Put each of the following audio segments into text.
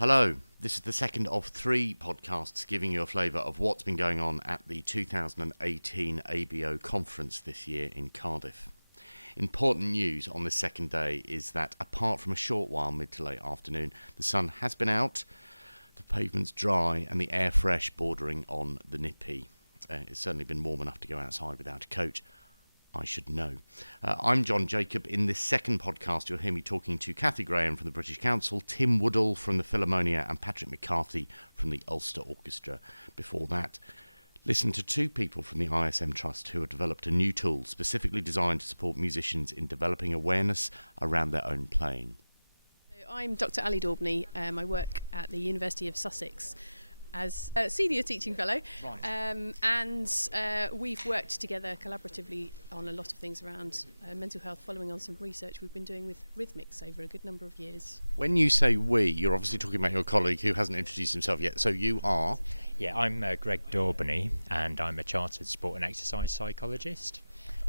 Hello, this is the second of 3 podcasts giving you a flavour of what's been going on at the 2018 ABO Conference this year in Cardiff. Important news on this second day is that apart from a short while mid to late afternoon, the sun has been out, the pavement's dry and the air fresh bordering on the nippy. It's certainly been warm enough to go outside without a coat. I should know. I'm John Jacob. In this second podcast, you'll hear me talking to Cathy from the British Council, Tim Woodall from the Philharmonia, and Patrick McCarthy from the Ulster Orchestra. Before that, listen to 2 people from the ISM Trust who have developed a new tool specifically designed to support musicians in developing awareness around their own playing. I'm Dr. Ali Daubney. I work at the University of Sussex as a senior teaching fellow, Right. and we've worked together collaboratively on a lot of things around mental health, following on some research we've been doing with rhythmics over a good number of years. When you say we, you're obviously talking about your colleague who hasn't introduced himself yet. So you are? Yeah, I'm Greg Daubney, and I'm a chartered sport and exercise psychologist.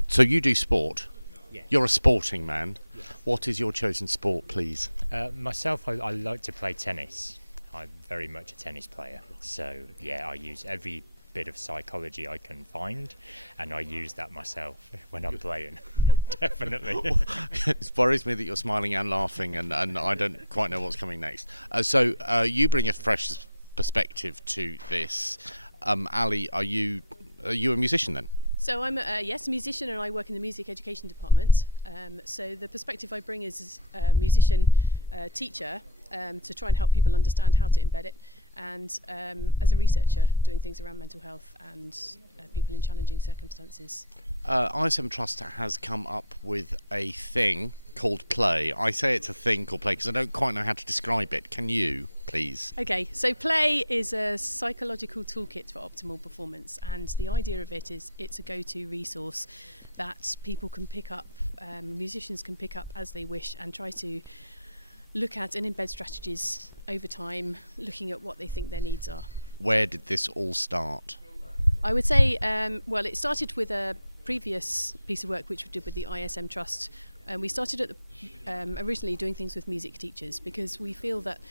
So you do sport? Yeah. You're a sporting man. Yes. What is your chosen sport, please? Myself, I like to play tennis. I'm very much a tennis player. So, yeah, I use every bit of psychology I can find, and I use that myself when I'm playing. Definitely. It worries me that you're smiling and laughing, and I don't quite know what's coming next. So you bring a fresh perspective to this. Ali, are you a musician then? So I'm a musician, and I work in the music education department. So the perspective I bring is a musician teacher, to try and help people understand how to embed it, and as a researcher doing things around mental health and people in challenging circumstances. ISM Trust has come up with a thing called Play. I say it's a thing called Play because I don't quite know how to describe it. Can you, please? Okay, so Play is a psychological toolkit for optimal performance, and the idea of it is it's a go-to resource that people can pick up, musicians can pick up as they wish, and try to look at and embed strategies over time, looking at what they think their needs are. Where did this all start? I would say, well, it started with a previous piece of work which we did with the ISM Trust. We started at originally doing things with music teachers because we feel that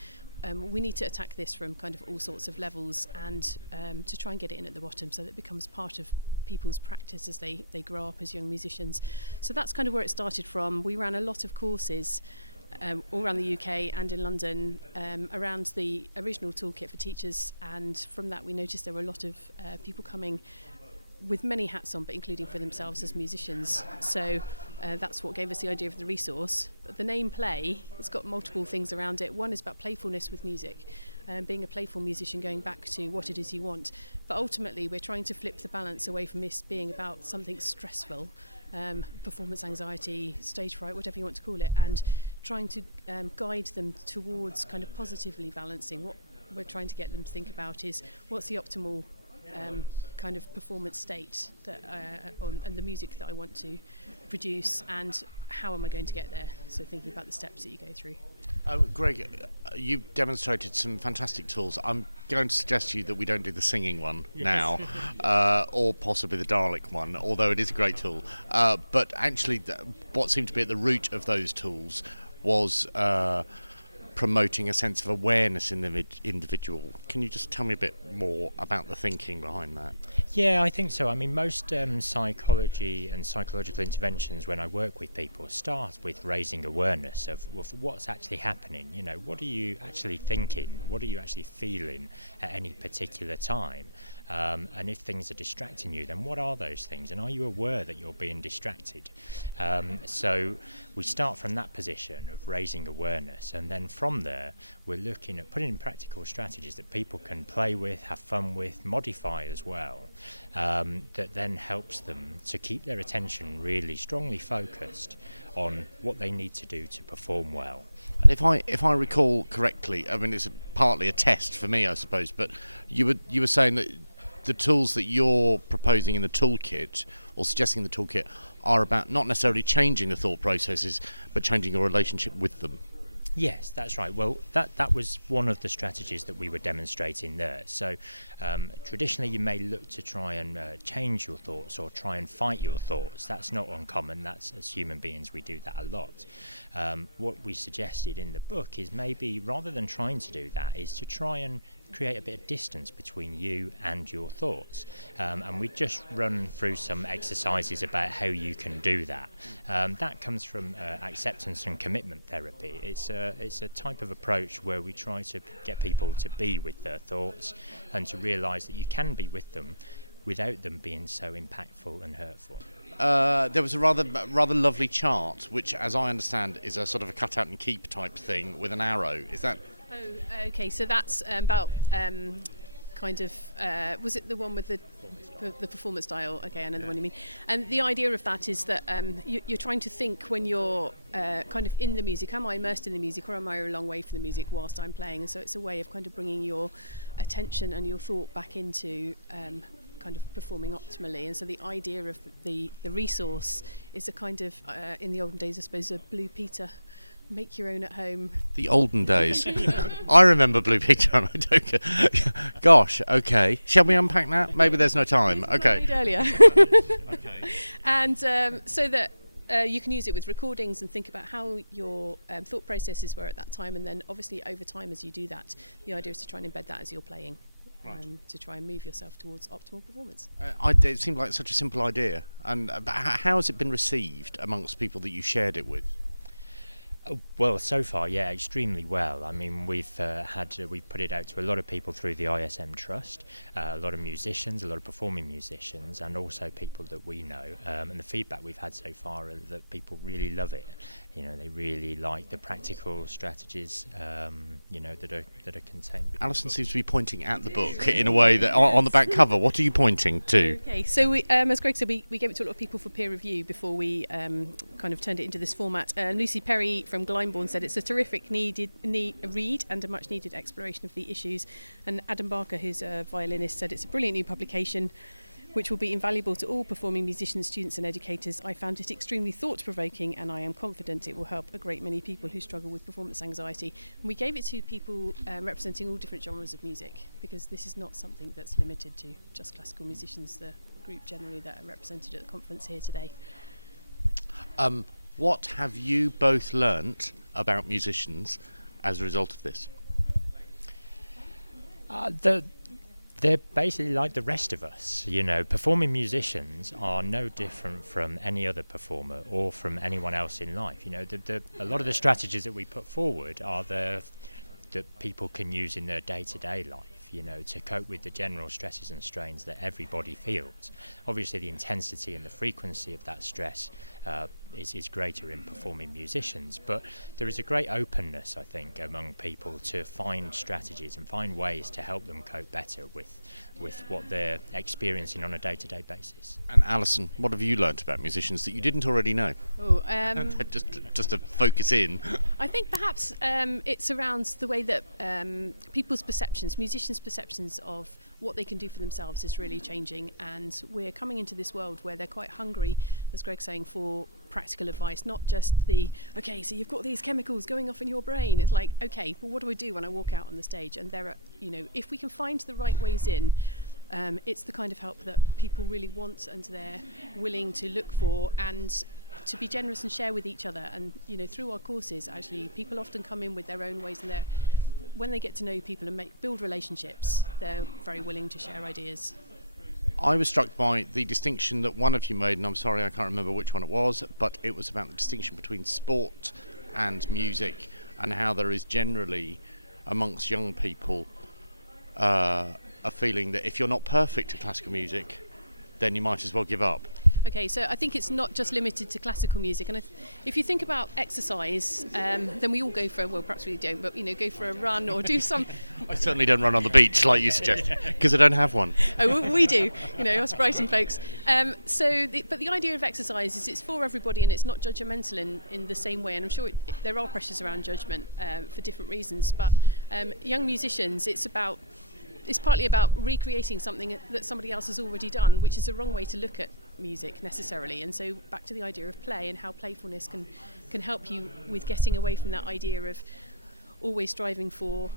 we need to attack this from kind of all sorts of levels, and to try and get it in at the bottom so that it becomes part of people's practice as they grow up as young musicians. So that's kind of where it started from. We ran a lot of courses all around the UK and in London around the original toolkit for teachers, and from that we noticed there were a lot of people coming with many hats on, but including for themselves as musicians. So that's what gave us the idea of the resource. But the name Play, it's got multiple things around it. One is about playfulness with music, being a playful musician, going back to what it is you want. But ultimately we're trying to flip the balance away from this being about something stressful, performance anxiety, stage fright, whatever you want to call it, and trying to guide them towards kind of positively balancing. What we're trying to get them to think about is what's the optimal kind of performance state that and the music that I want to produce, and how am I going to get there? So thinking about the steps that you go through. Greg, you've demonstrated some fantastic tools. I'm going to suggest to you that we don't do the singing one now, or possibly the Dalek one, although it is a great tool. But actually, what seemed to be at the root of those tools was promoting a sense of awareness in the individual. Can you just tell me a bit more about the thinking behind that? Yeah, I think so. I mean, most psychology and psychological interventions when I work with people start with raising awareness of what's actually happening. You know, what are you actually thinking? What are you actually feeling at any particular time? And if things are distracting you, then what are those things? And are you aware that you're being distracted? So we start from that position of raising awareness, and then from there we're looking at putting in practical strategies that people can play with, have fun with, modify as well, that then helps them to keep their attention really strongly focused on what they need to do to perform well. And if I recall correctly, I mean, it's partly a test for me, I suppose, but you were saying that the tools that you're proposing in the toolkit, or suggesting in the toolkit, are about not necessarily changing the thought processes, but changing your relationship with them. Yes, that's right. Well, that was one of the strategies that we were demonstrating there. So traditionally you may look to try and change your thoughts or try and fight your thoughts. That's not uncommon. That's, as human beings, we do that a lot. What we suggested in the book is maybe rather than trying to do that is to try and create a bit of distance between you and your thoughts, and we just run through some exercises about how you can do that. That comes from acceptance and commitment therapy. It's a type of approach where we try to get people to be with their thoughts and to realise that you can be with them without them being so impactful and hurtful. There was a rather lovely chart, which, as I understand, is a sort of a cut out and keep type thing with an arrow. Is that? Oh, okay. So that's about was it the one with the performance dial? Okay, I know the one you mean. And the idea of that is that you're trying to think when you're kind of in the music. Am I immersed in the music, or am I a long way from the music whilst I'm playing? And so it's a way of kind of bringing your attention and your thought back into kind of performing optimally. And so the idea of the resource is a kind of in the olden days, I suppose, a Blue Peter. Make your own at home. The olden days. I remember Blue Peter. And I don't. Gosh. Okay. Shall we unpack that? Maybe there's no time. Okay. Earlier. Okay. And so that you can use it with recordings and think about how your thought processes were at that time, and then obviously over time as you do that, the idea is to try and embed that as you're playing. Right. To try and move yourself towards optimal performance. It seemed like such a simple idea. And how has it been received amongst people that you shared it with? Well, so far, yeah, extremely well. I mean, we've put it out to a lot of people through the ISM Trust, a lot of musicians, a lot of performing musicians, and also people that we know. And the feedback we've had so far is that people really love it. You know, they really like the practical strategies, that are contained. Alison seems to be pointing at the book in a way that on the back cover. What are you pointing to? Okay, so we, as Greg said, we gave it to a lot of people for peer review before we kind of turned it into this format. Lucy Perry from Glyndebourne said it's a terrific read and a much needed exploration of the issues. And Adam Barker, who's a violinist, said it's a brilliant new publication which will be invaluable to all performing musicians, students and educators. I found it extremely thought-provoking, and I am confident it will help a great many people who struggle with performance anxiety. And we gave it to people representing all different genres of music, because this is not something that's limited to just classical musicians, the group generally that are represented at the conference here today. What have you both learnt about musicians as a result of this? They're basically like the rest of us. You know, performing musicians are no different from any other performer or from anyone else in life. You know, a lot of the strategies that we put forward are that people can use in their day-to-day life, you know, to cope with the general stresses and strains that everybody feels. Obviously, the intensity and the frequency of that stress is greater in performing musicians, but there is a great openness, I think, among people to find strategies and find ways to help them cope better with what they're experiencing on a day-to-day basis. And Alison, what have you learnt about musicians that you didn't already know? Just to focus in. I think perhaps it surrounds the way that people's perceptions, musicians' perceptions of what they can do for themselves is really changing, and we're coming into this world where they're quite hungry, as Greg's saying, for practical advice, not just okay, so you've got these chemicals going off in your brain. It's like, okay, well, what do I do when I walk out on the stage? And there are, if we can find the right ways in, it's the kind of help that people really want and they're willing to look for, and to be generous and share with each other. And through our courses, actually, people often come in with their own ways, and when they get to know people and build relationships, they're very willing to share ideas. I was struck by the distinction that one of you made, and I'm sorry I can't remember which one it was, but it was about the distinction between sport and music, and how there is generally amongst young people a feeling that if you're not perfect at classical music, then you might as well give up. Okay, so I think it's not just limited to classical music, and if you think about exercise, then we all go for, well, perhaps we don't, but go for a run or do some. I certainly don't run on the beach like you suggest, because I don't have one. Oh, we do, us Brighton folks. But the idea of exercise is it's for everybody, and it's not judgmental in the same way. And I'm sure there are pressures around judgment for different reasons. But young musicians, it's partly about recreating something that somebody else has already done, which is a wrong way to look at music necessarily. And so back to the idea of play and how playfulness can help you with getting away from that idea of always striving for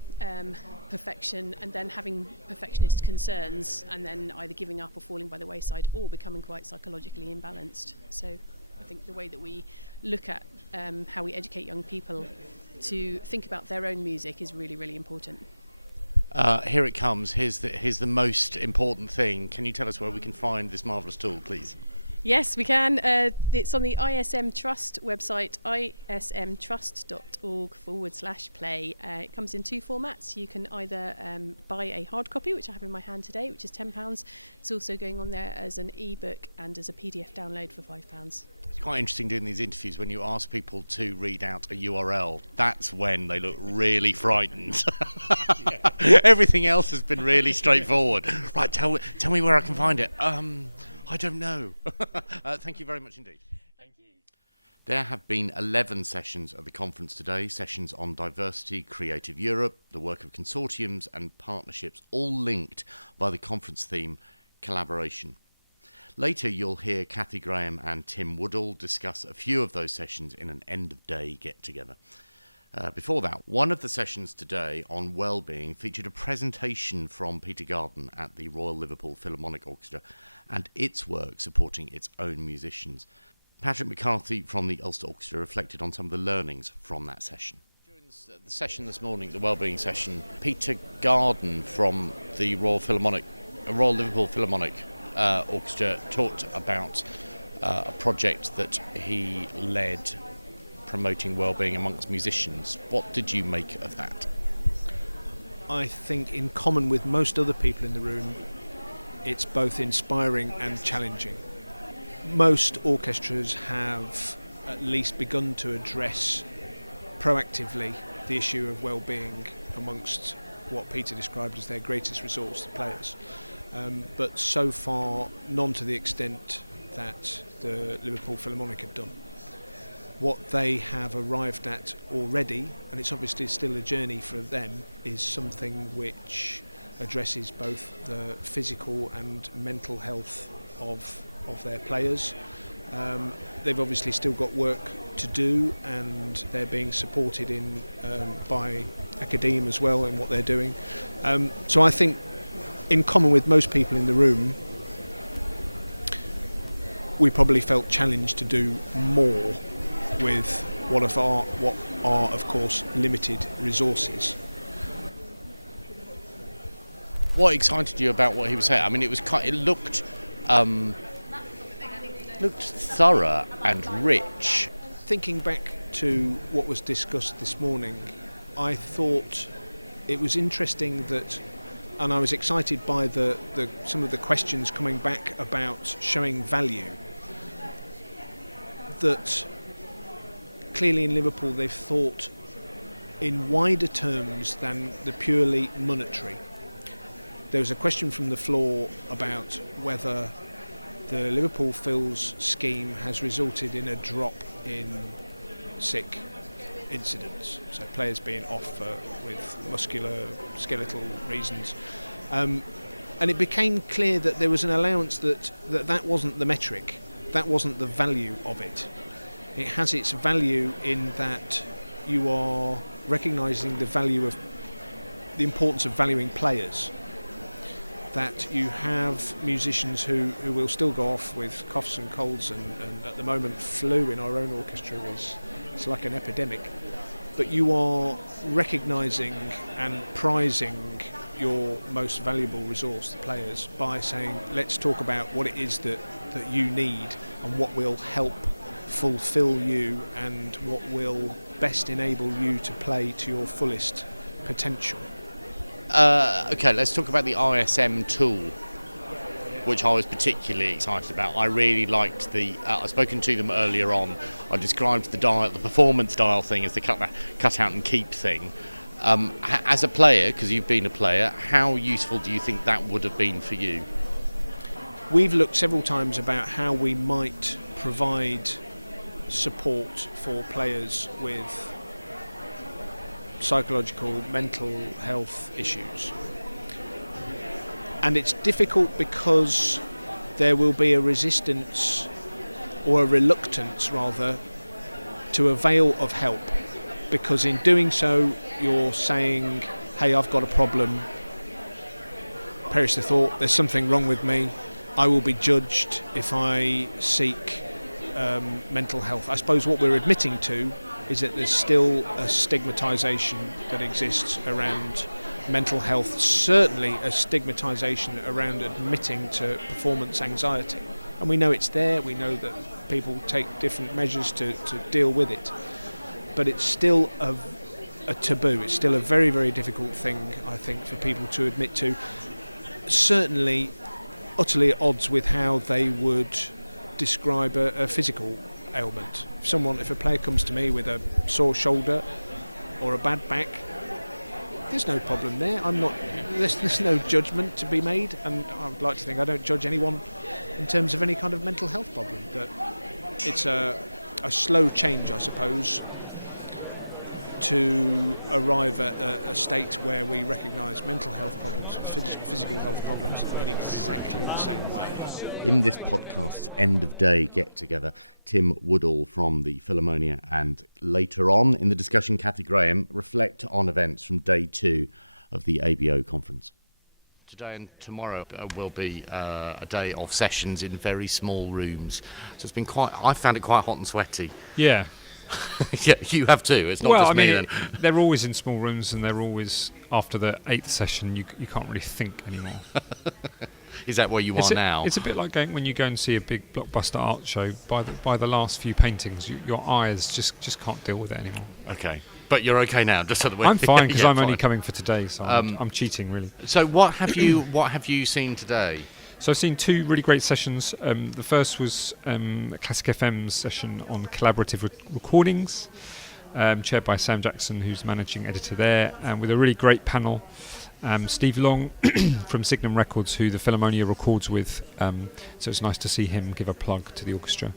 perfection and then having perfectionist concerns and then either giving up or falling by the wayside or becoming quite psychologically imbalanced. So I think the way that we look at how we educate young people to think about their own music is really, really important. Here it comes. Here's the most important thing. Can you tell us where we can find this marvellous tool, please? Yes, we can. It's on the ISM Trust website, ismtrust.org/play. It comes in 2 formats. You can either buy a hard copy, which I have in my hand today, which is £10. It's also going on there as an ebook and as a PDF download for £5. It's quite interesting doing these interviews when you ask people to read out a URL. That's when they look really frightened. Everything else has been really straightforward. Right, tell me where I can find it. I don't know. Thank you very much indeed. Thank you. There have been 11 sessions at the conference today, sessions on diversity, creative Europe, the work of consortiums and partnerships, all linked by the conference theme, collaboration. Later you'll hear Cathy Graham and Tim Woodall discuss a few of those sessions in an end-of-day get-together. Before that, one of the sessions today on well-being featured a presentation from Peter Garden at the Royal Liverpool Philharmonic Orchestra and its work supporting its own musicians. Patrick McCarthy from the Ulster Orchestra reflected on some of the learnings from that session. During the session this morning, the well-being session, Peter Garden from the Royal Liverpool Philharmonic Orchestra talked about a project that he led promoting well-being amongst musicians. What did you make of that? I think in common with most other people in the room, it's both inspiring and challenging. Most orchestras have at least begun to address proactively the issue of well-being amongst what Peter described as their greatest resource, the players. But so far, none to the extent that the Liverpool Philharmonic have done. What they have arrived at already, and it's obviously still a journey for them, is something which addresses both the physical and mental health of their players. They've obviously still got work to do, and they're being supported in by academia as well in what they're doing. So I think, in common with most people in the room, we probably felt challenged to do more with what are of course limited resources. What excited you about what he was saying? I mean, it looked thorough and rich. Thinking back to what was discussed this morning, I thought it was interesting that, and I was excited by some of the questions coming back about showing value, that clearly in Liverpool they've thought in wider terms than the purely monetary. There was a question from the floor about whether the Liverpool Phil's scheme has resulted in a drop in sick incidents, so players being off with musculoskeletal reasons. And it became clear that there was an allowance that wasn't the metric, that wasn't the value of it. It has its value in that you are recognising the importance of valuing players. That you have musicians who will still go off with coughs and colds, and at the moment flu in our own orchestra it's like an epidemic. But you are recognising and prizing your most valuable resource, the players, by saying, let's talk about what it is that you need and what will help fulfil you and what will best enable you to play to your fullest potential. Okay, let's talk about the ISM tool, which I was particularly excited about. I really liked I've spoken to them earlier on. I described the performance dial thing as the cut out and keep thing. As a player, because you've been a player, how useful do you think that would have been for you? We've looked several times about how we might provide support for players with psychological, mental health issues. And it's difficult because there will be a resistance, or a reluctance rather, to avail of help, because in doing so you're saying, hey, I've got a problem, perish the thought, there's something wrong with me, I will be judged if I seek mental health. I suppose what we're admitting to is that there's still a stigmatisation that exists around mental health, certainly a stigmatisation around admitting to performance anxiety. And we know it's there, we know that people take different measures to deal with it. But it's still a taboo, it's still a very, very difficult thing, I think, for people to admit to. Certainly utterly at odds with how they would describe a physical ailment. If a player comes to me with a sore shoulder or a bad back, there's no problem there. There's no judgment to be made, and I would like to think I don't judge anyone in terms of any kind of mental health problem. But it's a slow change, I suppose, to arrive at a state where we recognise mental health problems and physical health problems in exactly the same way. In this podcast's end of day get together, Tim Woodall from the Philharmonia and later on in the discussion Cathy Graham reflect on events from day 2 of the ABO conference. Today and tomorrow will be a day of sessions in very small rooms. So it's been I found it quite hot and sweaty. Yeah. Yeah, you have too. It's not just me then. They're always in small rooms, and they're always, after the 8th session, you can't really think anymore. Is that where you are now? It's a bit like when you go and see a big blockbuster art show. By the last few paintings, your eyes just can't deal with it anymore. Okay. But you're okay now, just so that we're... I'm fine, because I'm only coming for today, so I'm cheating, really. So what have you seen today? So I've seen 2 really great sessions. The first was Classic FM's session on collaborative recordings, chaired by Sam Jackson, who's managing editor there, and with a really great panel. Steve Long from Signum Records, who the Philharmonia records with, so it's nice to see him give a plug to the orchestra,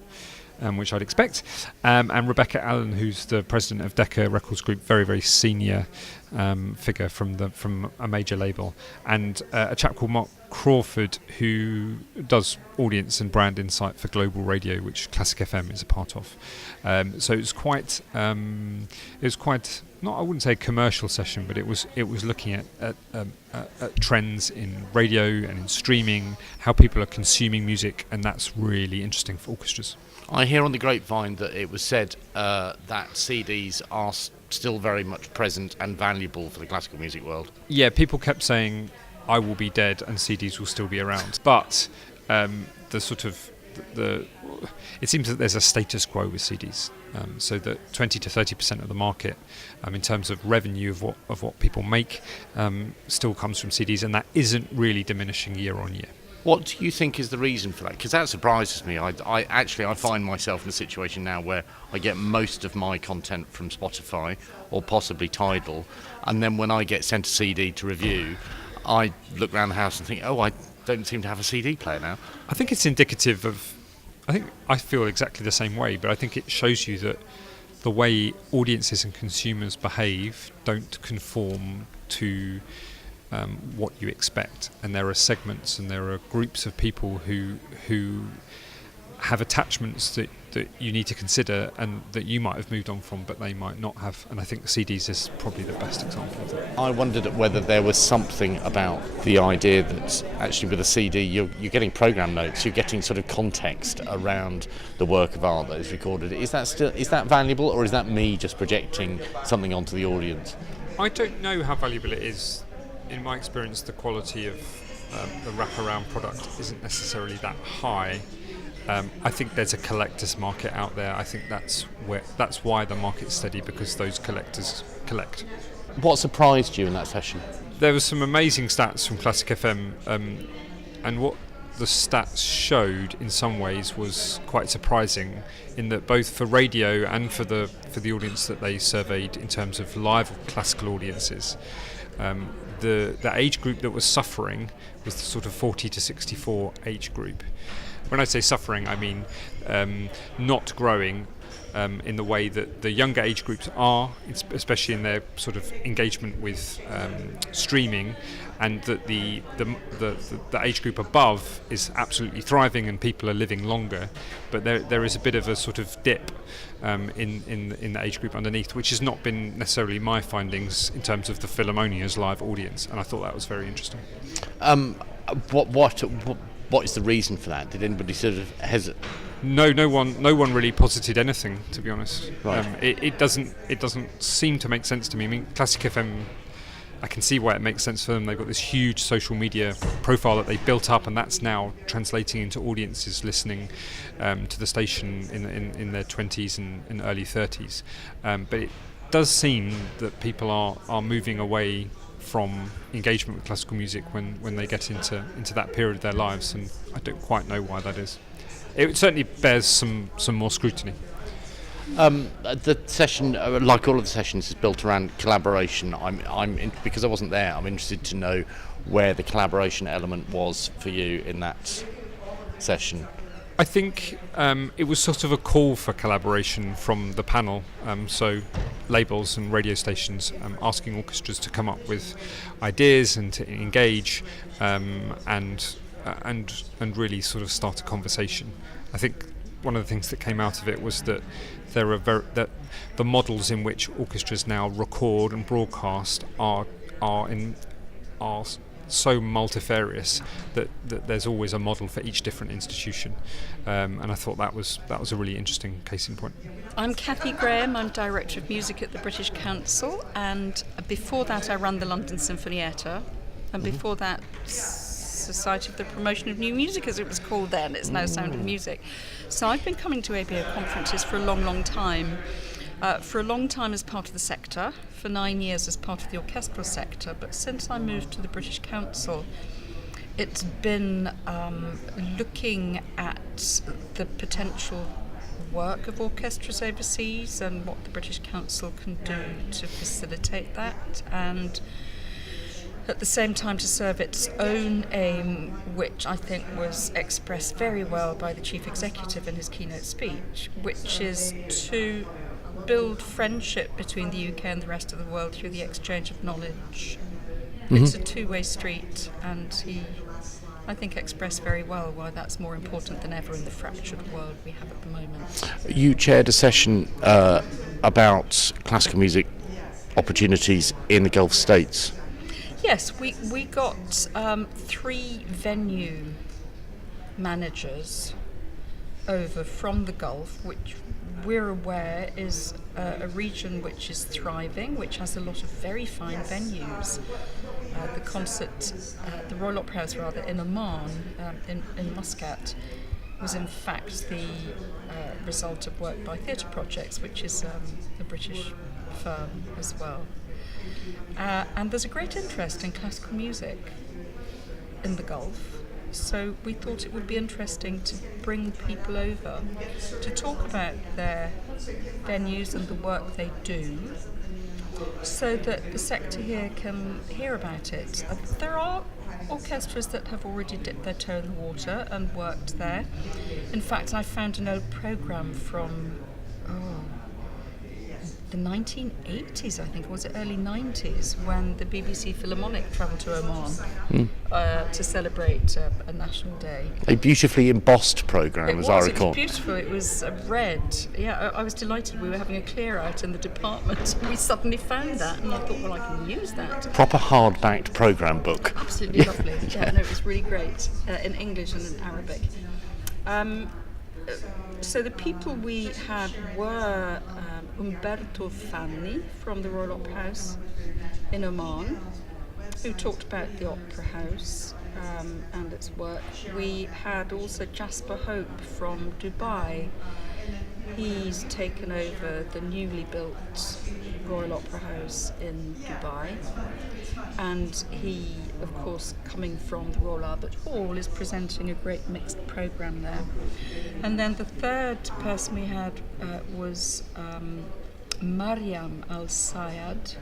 which I'd expect. And Rebecca Allen, who's the president of Decca Records Group, very, very senior figure from a major label, and a chap called Mark Crawford, who does audience and brand insight for Global Radio, which Classic FM is a part of. So it was quite not, I wouldn't say a commercial session, but it was looking at trends in radio and in streaming, how people are consuming music, and that's really interesting for orchestras. I hear on the grapevine that it was said that CDs are still very much present and valuable for the classical music world. Yeah, people kept saying, I will be dead and CDs will still be around. But it seems that there's a status quo with CDs, so that 20 to 30% of the market, in terms of revenue of what people make, still comes from CDs, and that isn't really diminishing year on year. What do you think is the reason for that? Because that surprises me. I find myself in a situation now where I get most of my content from Spotify or possibly Tidal, and then when I get sent a CD to review, I look around the house and think, oh, I don't seem to have a CD player now. I think it's indicative of... I feel exactly the same way, but I think it shows you that the way audiences and consumers behave don't conform to what you expect, and there are segments and there are groups of people who have attachments that you need to consider and that you might have moved on from but they might not have, and I think CDs is probably the best example of that. I wondered whether there was something about the idea that actually with a CD you're getting program notes, you're getting sort of context around the work of art that is recorded. Is that valuable, or is that me just projecting something onto the audience? I don't know how valuable it is. In my experience, the quality of the wraparound product isn't necessarily that high. I think there's a collector's market out there. I think that's why the market's steady, because those collectors collect. What surprised you in that session? There was some amazing stats from Classic FM, and what the stats showed in some ways was quite surprising, in that both for radio and for the audience that they surveyed in terms of live classical audiences, the age group that was suffering was the sort of 40 to 64 age group. When I say suffering, I mean not growing in the way that the younger age groups are, especially in their sort of engagement with streaming, and that the age group above is absolutely thriving and people are living longer, but there is a bit of a sort of dip in the age group underneath, which has not been necessarily my findings in terms of the Philharmonia's live audience, and I thought that was very interesting. What is the reason for that? Did anybody sort of hesitate? No one really posited anything, to be honest. Right. It doesn't seem to make sense to me. I mean, Classic FM, I can see why it makes sense for them. They've got this huge social media profile that they've built up, and that's now translating into audiences listening to the station in their 20s and early 30s. But it does seem that people are moving away from engagement with classical music when they get into that period of their lives, and I don't quite know why that is. It certainly bears some more scrutiny. The session, like all of the sessions, is built around collaboration. Because I wasn't there, I'm interested to know where the collaboration element was for you in that session. I think it was sort of a call for collaboration from the panel, so labels and radio stations asking orchestras to come up with ideas and to engage and really sort of start a conversation. I think one of the things that came out of it was that that the models in which orchestras now record and broadcast are so multifarious that there's always a model for each different institution, and I thought that was a really interesting case in point. I'm Cathy Graham. I'm Director of Music at the British Council, and before that I ran the London Sinfonietta, and before that Society of the Promotion of New Music, as it was called then. It's now Sound of Music. So I've been coming to ABO conferences for a long time. For a long time as part of the sector, for 9 years as part of the orchestral sector, but since I moved to the British Council, it's been looking at the potential work of orchestras overseas and what the British Council can do to facilitate that, and at the same time to serve its own aim, which I think was expressed very well by the Chief Executive in his keynote speech, which is to build friendship between the UK and the rest of the world through the exchange of knowledge. It's a two-way street, and he, I think, expressed very well why that's more important than ever in the fractured world we have at the moment. You chaired a session about classical music opportunities in the Gulf states. Yes, we got 3 venue managers over from the Gulf, which we're aware is a region which is thriving, which has a lot of very fine venues. The concert, the Royal Opera House rather, in Oman, in Muscat, was in fact the result of work by Theatre Projects, which is a British firm as well. And there's a great interest in classical music in the Gulf, so we thought it would be interesting to bring people over to talk about their venues and the work they do, so that the sector here can hear about it. There are orchestras that have already dipped their toe in the water and worked there. In fact, I found an old programme from the 1980s, I think, or was it early 90s, when the BBC Philharmonic travelled to Oman to celebrate a national day. A beautifully embossed programme, as I recall. It was beautiful. It was red. Yeah, I was delighted. We were having a clear out in the department, and we suddenly found that, and I thought, well, I can use that. Proper hard-backed programme book. Absolutely lovely. Yeah, no, it was really great, in English and in Arabic. So the people we had were Umberto Fanni from the Royal Opera House in Oman, who talked about the Opera House and its work. We had also Jasper Hope from Dubai. He's taken over the newly built Royal Opera House in Dubai, and he, of course, coming from the Royal Albert Hall, is presenting a great mixed programme there. And then the third person we had was Mariam Al-Sayed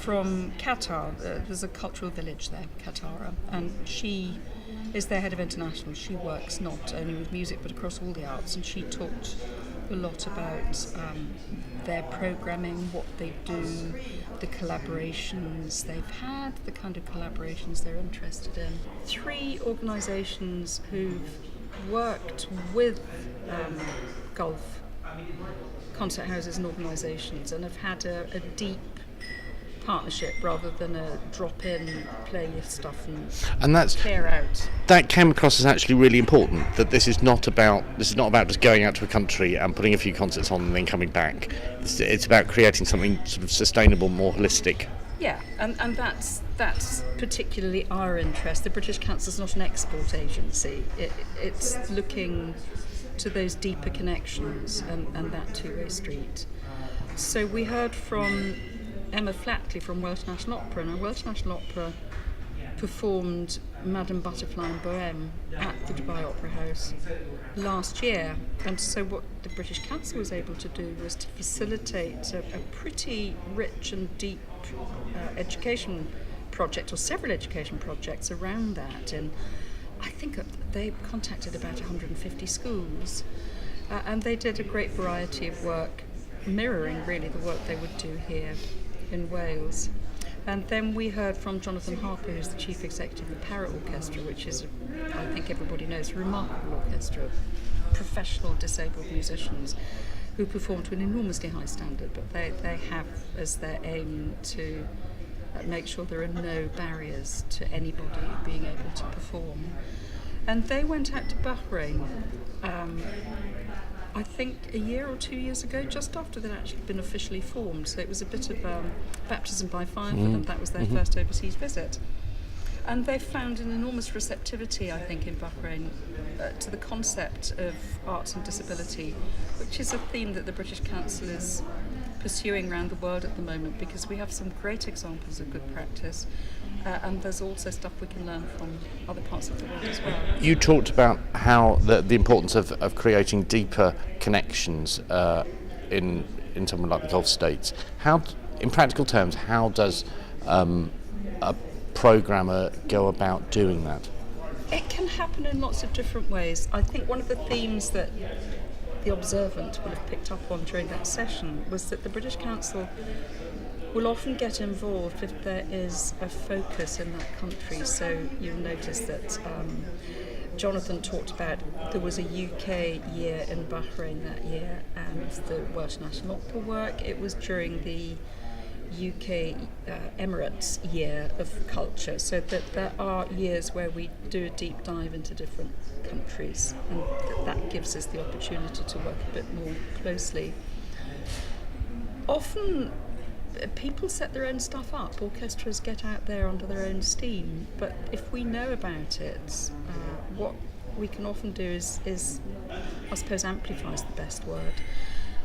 from Qatar. There's a cultural village there, Qatar, and she is their head of international. She works not only with music but across all the arts, and she talked a lot about their programming, what they do, the collaborations they've had, the kind of collaborations they're interested in. 3 organisations who've worked with Gulf concert houses and organisations, and have had a deep partnership rather than a drop-in, play your stuff and that's clear out. That came across as actually really important. That this is not about just going out to a country and putting a few concerts on and then coming back. It's about creating something sort of sustainable, more holistic. Yeah, and that's particularly our interest. The British Council is not an export agency. It's looking to those deeper connections and that two-way street. So we heard from Emma Flatley from Welsh National Opera. Now, Welsh National Opera performed Madame Butterfly and Bohème at the Dubai Opera House last year, and so what the British Council was able to do was to facilitate a pretty rich and deep education project, or several education projects around that, and I think they contacted about 150 schools, and they did a great variety of work mirroring really the work they would do here in Wales. And then we heard from Jonathan Harper, who's the chief executive of the Parrot Orchestra, which is, I think everybody knows, a remarkable orchestra of professional disabled musicians who perform to an enormously high standard, but they have as their aim to make sure there are no barriers to anybody being able to perform. And they went out to Bahrain, I think a year or 2 years ago, just after they'd actually been officially formed. So it was a bit of baptism by fire for them. That was their first overseas visit. And they found an enormous receptivity, I think, in Bahrain to the concept of arts and disability, which is a theme that the British Council is pursuing around the world at the moment, because we have some great examples of good practice, and there's also stuff we can learn from other parts of the world as well. You talked about how the importance of creating deeper connections in somewhere like the Gulf states. How, in practical terms, how does a programmer go about doing that? It can happen in lots of different ways. I think one of the themes that the observant will have picked up on during that session was that the British Council will often get involved if there is a focus in that country. So you'll notice that Jonathan talked about there was a UK year in Bahrain that year, and the Welsh National Opera work. It was during the UK Emirates year of culture, so that there are years where we do a deep dive into different countries, and that gives us the opportunity to work a bit more closely. Often people set their own stuff up, orchestras get out there under their own steam, but if we know about it, what we can often do is I suppose amplify is the best word.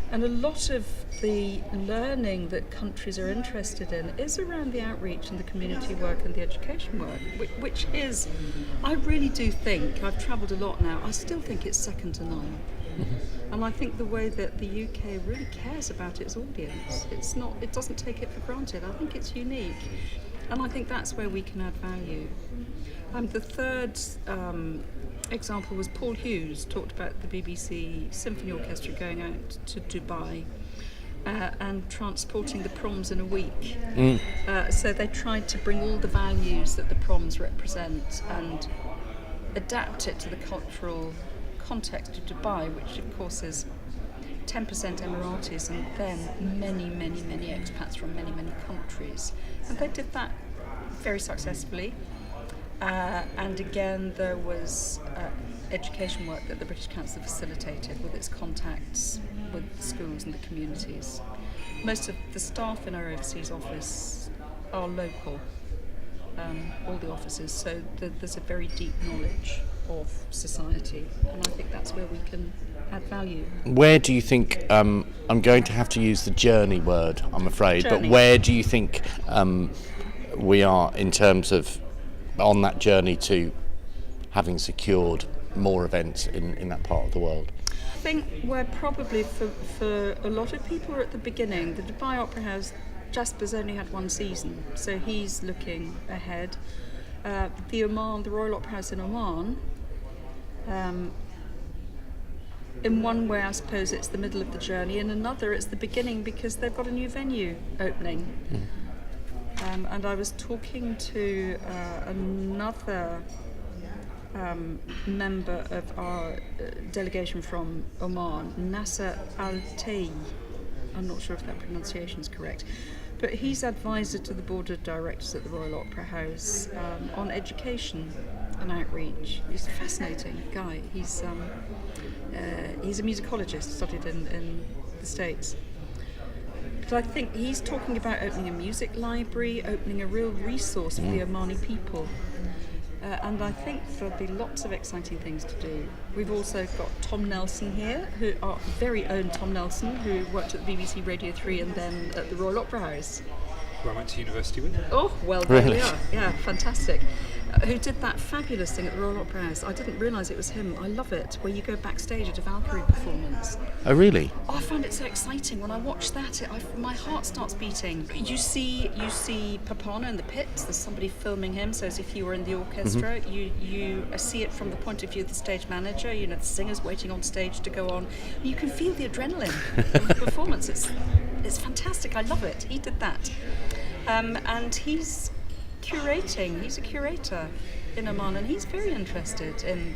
And a lot of the learning that countries are interested in is around the outreach and the community work and the education work, which is, I really do think, I've travelled a lot now, I still think it's second to none. And I think the way that the UK really cares about its audience, it doesn't take it for granted. I think it's unique. And I think that's where we can add value. The third example was Paul Hughes talked about the BBC Symphony Orchestra going out to Dubai and transporting the proms in a week. So they tried to bring all the values that the proms represent and adapt it to the cultural context of Dubai, which of course is 10% Emiratis and then many, many, many expats from many, many countries. And they did that very successfully. And again, there was education work that the British Council facilitated with its contacts with schools and the communities. Most of the staff in our overseas office are local, all the offices, so there's a very deep knowledge of society, and I think that's where we can add value. Where do you think, I'm going to have to use the journey word, I'm afraid, Journey. But where do you think we are in terms of on that journey to having secured more events in that part of the world? I think we're probably, for a lot of people, are at the beginning. The Dubai Opera House, Jasper's only had one season, so he's looking ahead. The Royal Opera House in Oman, in one way I suppose it's the middle of the journey, in another it's the beginning because they've got a new venue opening. And I was talking to another member of our delegation from Oman, Nasser Al-Tay. I'm not sure if that pronunciation is correct, but he's advisor to the board of directors at the Royal Opera House on education and outreach. He's a fascinating guy. He's a musicologist, studied in the States. But I think he's talking about opening a music library, opening a real resource for the Omani people. And I think there'll be lots of exciting things to do. We've also got Tom Nelson here, who our very own Tom Nelson, who worked at the BBC Radio 3 and then at the Royal Opera House. Who I went to university with. Oh, well, there we are. Yeah, fantastic. Who did that fabulous thing at the Royal Opera House. I didn't realise it was him. I love it, where you go backstage at a Valkyrie performance. Oh, really? Oh, I find it so exciting. When I watch that, my heart starts beating. You see Papano in the pits. There's somebody filming him, so as if you were in the orchestra. You see it from the point of view of the stage manager. You know, the singer's waiting on stage to go on. You can feel the adrenaline of the performance. It's fantastic. I love it. He did that. And he's curating. He's a curator in Oman, and he's very interested in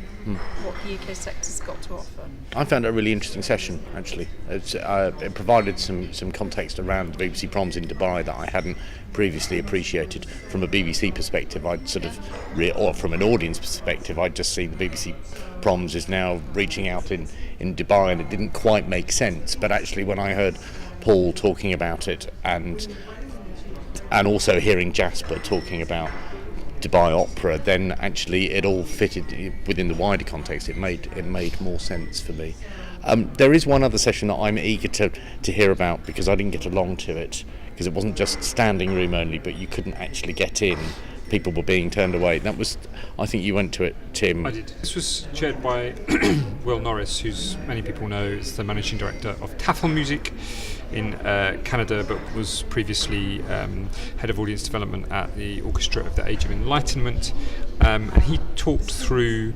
what the UK sector's got to offer. I found it a really interesting session, actually. It provided some context around the BBC Proms in Dubai that I hadn't previously appreciated. From a BBC perspective, I'd sort of, or from an audience perspective, I'd just seen the BBC Proms is now reaching out in Dubai, and it didn't quite make sense. But actually, when I heard Paul talking about it, and also hearing Jasper talking about Dubai Opera, then actually it all fitted within the wider context. It made more sense for me. There is one other session that I'm eager to hear about, because I didn't get along to it, because it wasn't just standing room only, but you couldn't actually get in. People were being turned away. That was, I think you went to it, Tim. I did. This was chaired by Will Norris, who's many people know is the managing director of Tafel Music in Canada, but was previously head of audience development at the Orchestra of the Age of Enlightenment. And he talked through,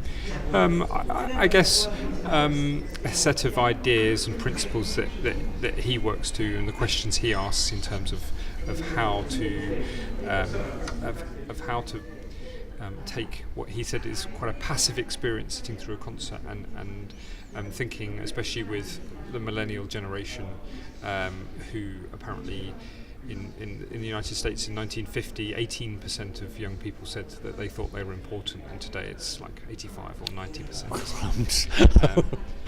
I guess, a set of ideas and principles that he works to, and the questions he asks in terms of how to take what he said is quite a passive experience sitting through a concert and thinking, especially with the millennial generation, who apparently in the United States in 1950, 18% of young people said that they thought they were important, and today it's like 85 or 90%.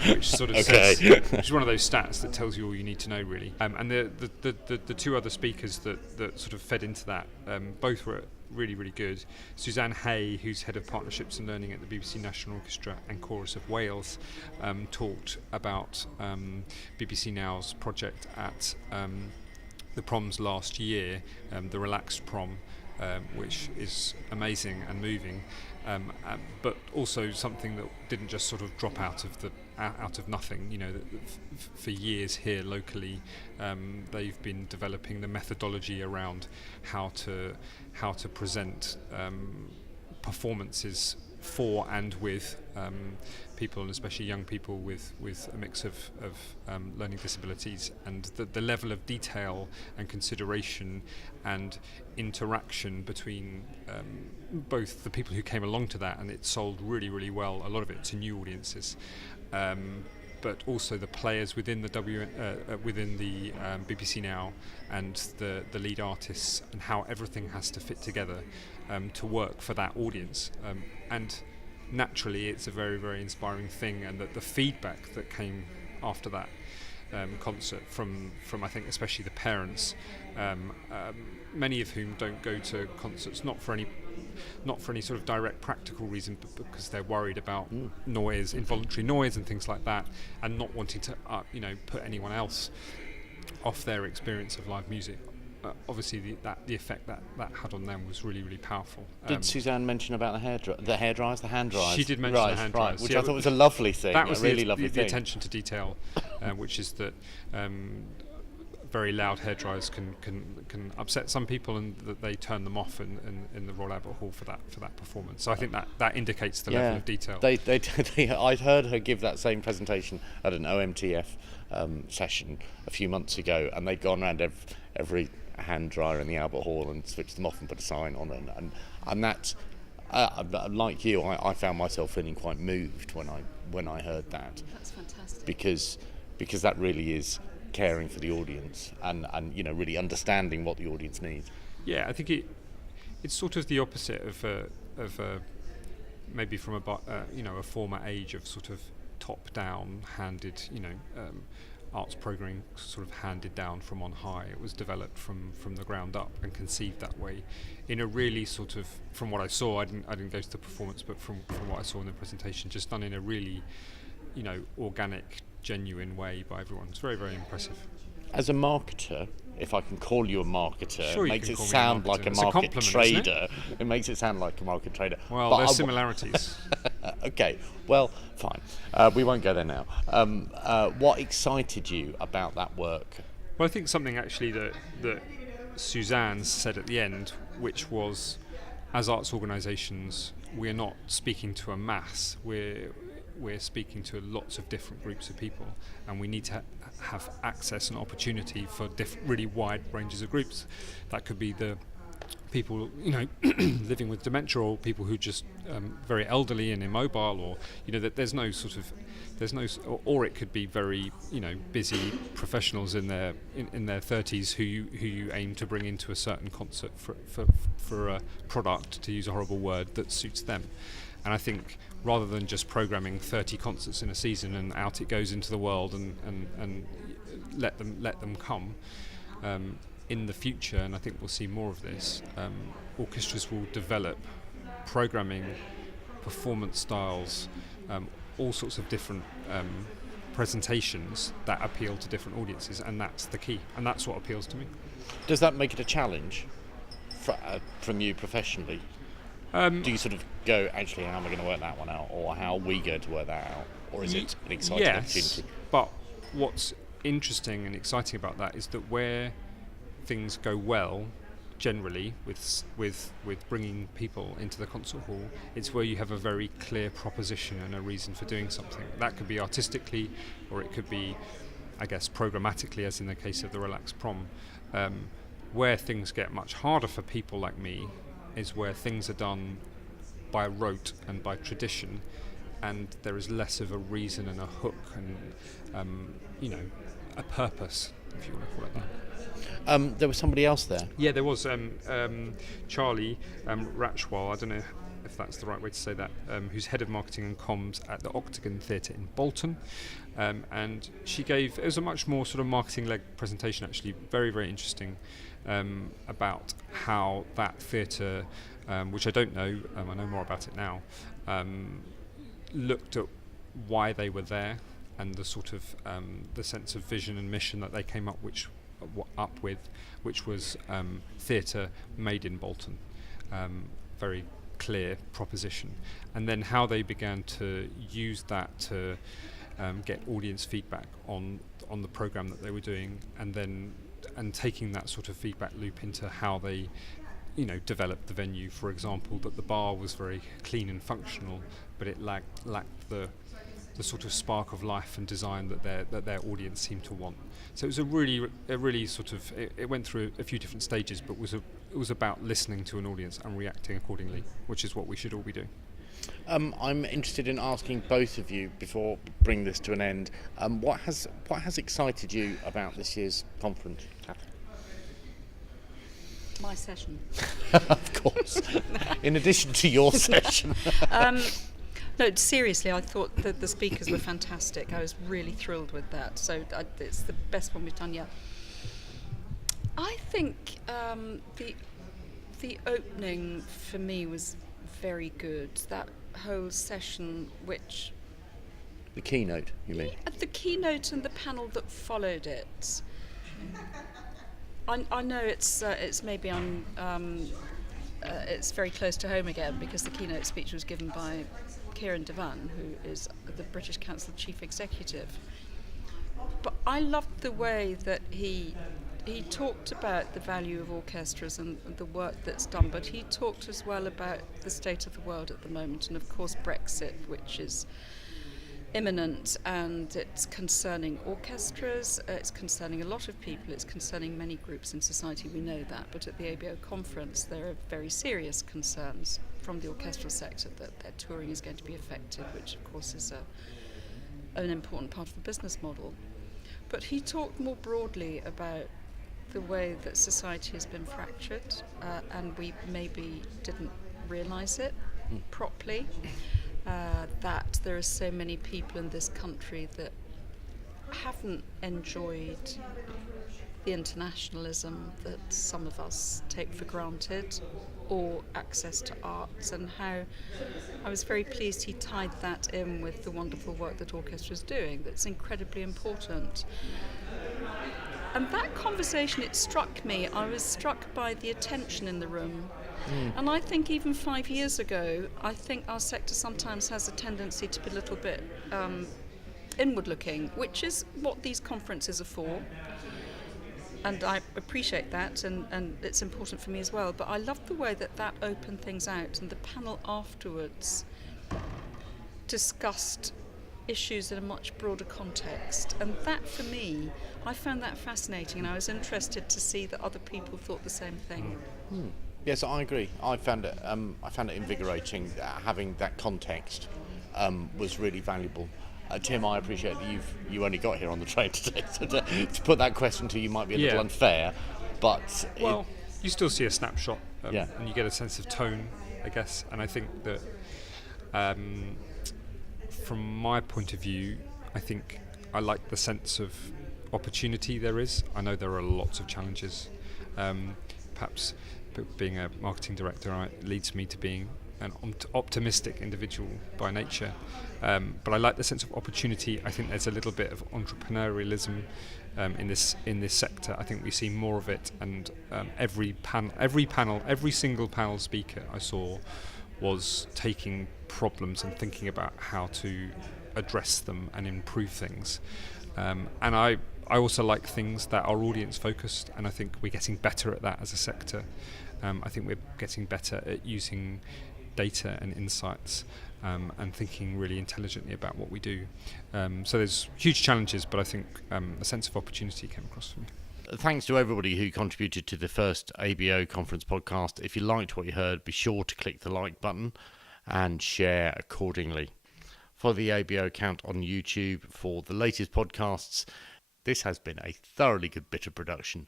Which sort of says, which is one of those stats that tells you all you need to know, really. And the two other speakers that sort of fed into that, both were really, really good. Suzanne Hay, who's head of partnerships and learning at the BBC National Orchestra and Chorus of Wales, talked about BBC Now's project at the proms last year, the Relaxed Prom, which is amazing and moving, but also something that didn't just sort of drop out of nothing. You know, for years here locally, they've been developing the methodology around how to present performances for and with people, and especially young people with a mix of learning disabilities, and the level of detail and consideration and interaction between both the people who came along to that, and it sold really, really well, a lot of it to new audiences, but also the players within the BBC Now and the lead artists, and how everything has to fit together to work for that audience. And naturally, it's a very, very inspiring thing, and that the feedback that came after that concert from I think especially the parents, many of whom don't go to concerts not for any sort of direct practical reason, but because they're worried about noise, involuntary noise and things like that, and not wanting to put anyone else off their experience of live music. Obviously, the effect that had on them was really, really powerful. Did Suzanne mention about the hand dryers? She did mention the hand dryers, which I thought was a lovely thing. That was lovely thing. The attention to detail, which is that very loud hairdryers can upset some people, and that they turn them off in the Royal Albert Hall for that performance. So I think that indicates the level of detail. I'd heard her give that same presentation at an OMTF session a few months ago, and they'd gone around every hand dryer in the Albert Hall and switched them off and put a sign on, and that's, Like you, I found myself feeling quite moved when I heard that. That's fantastic. Because that really is caring for the audience and really understanding what the audience needs. Yeah, I think it's sort of the opposite of maybe from a former age of sort of top-down handed, arts programming sort of handed down from on high. It was developed from the ground up and conceived that way, in a really sort of, from what I saw, I didn't go to the performance, but from what I saw in the presentation, just done in a really, organic, genuine way by everyone. It's very, very impressive. As a marketer, if I can call you a marketer, Sure, it makes it sound like a market trader. It makes it sound like a market trader. Well, there's similarities. Okay, well, fine. We won't go there now. What excited you about that work? Well, I think something actually that Suzanne said at the end, which was, as arts organisations, we're not speaking to a mass. We're speaking to lots of different groups of people, and we need to have access and opportunity for really wide ranges of groups. That could be the people, living with dementia, or people who just very elderly and immobile, or that or it could be very busy professionals in their 30s who you aim to bring into a certain concert for a product, to use a horrible word, that suits them. And I think rather than just programming 30 concerts in a season and out it goes into the world and let them come, in the future, and I think we'll see more of this, orchestras will develop programming, performance styles, all sorts of different presentations that appeal to different audiences, and that's the key, and that's what appeals to me. Does that make it a challenge from you professionally? Do you sort of go, actually, how am I going to work that one out, or how are we going to work that out, or is it an exciting opportunity? But what's interesting and exciting about that is that where things go well, generally with bringing people into the concert hall, it's where you have a very clear proposition and a reason for doing something. That could be artistically, or it could be, I guess, programmatically, as in the case of the Relaxed Prom. Where things get much harder for people like me is where things are done by rote and by tradition, and there is less of a reason and a hook and a purpose, if you want to call it that. There was somebody else there. Yeah, there was Charlie Ratchwell, I don't know if that's the right way to say that, who's head of marketing and comms at the Octagon Theatre in Bolton, and it was a much more sort of marketing-led presentation, actually, very, very interesting, about how that theatre, which I don't know, I know more about it now, looked at why they were there and the sort of the sense of vision and mission that they came up with, which was theatre made in Bolton. Very clear proposition. And then how they began to use that to get audience feedback on the programme that they were doing, and taking that sort of feedback loop into how they developed the venue. For example, that the bar was very clean and functional, but it lacked the sort of spark of life and design that their audience seemed to want. So it was a really sort of, it went through a few different stages, but it was about listening to an audience and reacting accordingly, which is what we should all be doing. I'm interested in asking both of you, before bringing this to an end, what has excited you about this year's conference, Cathy? My session. Of course. In addition to your session. No, seriously, I thought that the speakers were fantastic. I was really thrilled with that. So it's the best one we've done yet. I think the opening for me was very good. That whole session, which... The keynote, you mean? The keynote and the panel that followed it. I know it's maybe it's very close to home again, because the keynote speech was given by Kieran Devan, who is the British Council Chief Executive. But I loved the way that he talked about the value of orchestras and the work that's done, but he talked as well about the state of the world at the moment, and of course Brexit, which is imminent, and it's concerning orchestras, it's concerning a lot of people, it's concerning many groups in society, we know that, but at the ABO conference there are very serious concerns from the orchestral sector that their touring is going to be affected, which of course is an important part of the business model. But he talked more broadly about the way that society has been fractured, and we maybe didn't realise it properly. That there are so many people in this country that haven't enjoyed the internationalism that some of us take for granted, or access to arts, and how I was very pleased he tied that in with the wonderful work that orchestra is doing. That's incredibly important. And that conversation, it struck me. I was struck by the attention in the room. And I think even 5 years ago, I think our sector sometimes has a tendency to be a little bit inward-looking, which is what these conferences are for. And I appreciate that, and it's important for me as well. But I loved the way that opened things out, and the panel afterwards discussed issues in a much broader context. And that, for me, I found that fascinating, and I was interested to see that other people thought the same thing. Yes, I agree. I found it invigorating. Having that context was really valuable. Tim, I appreciate that you only got here on the train today, so to put that question to you might be a little unfair, but... Well, you still see a snapshot, and you get a sense of tone, I guess, and I think that from my point of view, I think I like the sense of opportunity there is. I know there are lots of challenges. Perhaps being a marketing director leads me to being an optimistic individual by nature, but I like the sense of opportunity. I think there's a little bit of entrepreneurialism in this sector. I think we see more of it, and every single panel speaker I saw was taking problems and thinking about how to address them and improve things. And I also like things that are audience focused, and I think we're getting better at that as a sector. I think we're getting better at using data and insights and thinking really intelligently about what we do. So there's huge challenges, but I think a sense of opportunity came across for me. Thanks to everybody who contributed to the first ABO Conference podcast. If you liked what you heard, be sure to click the like button and share accordingly. Follow the ABO account on YouTube for the latest podcasts. This has been a thoroughly good bit of production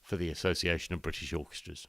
for the Association of British Orchestras.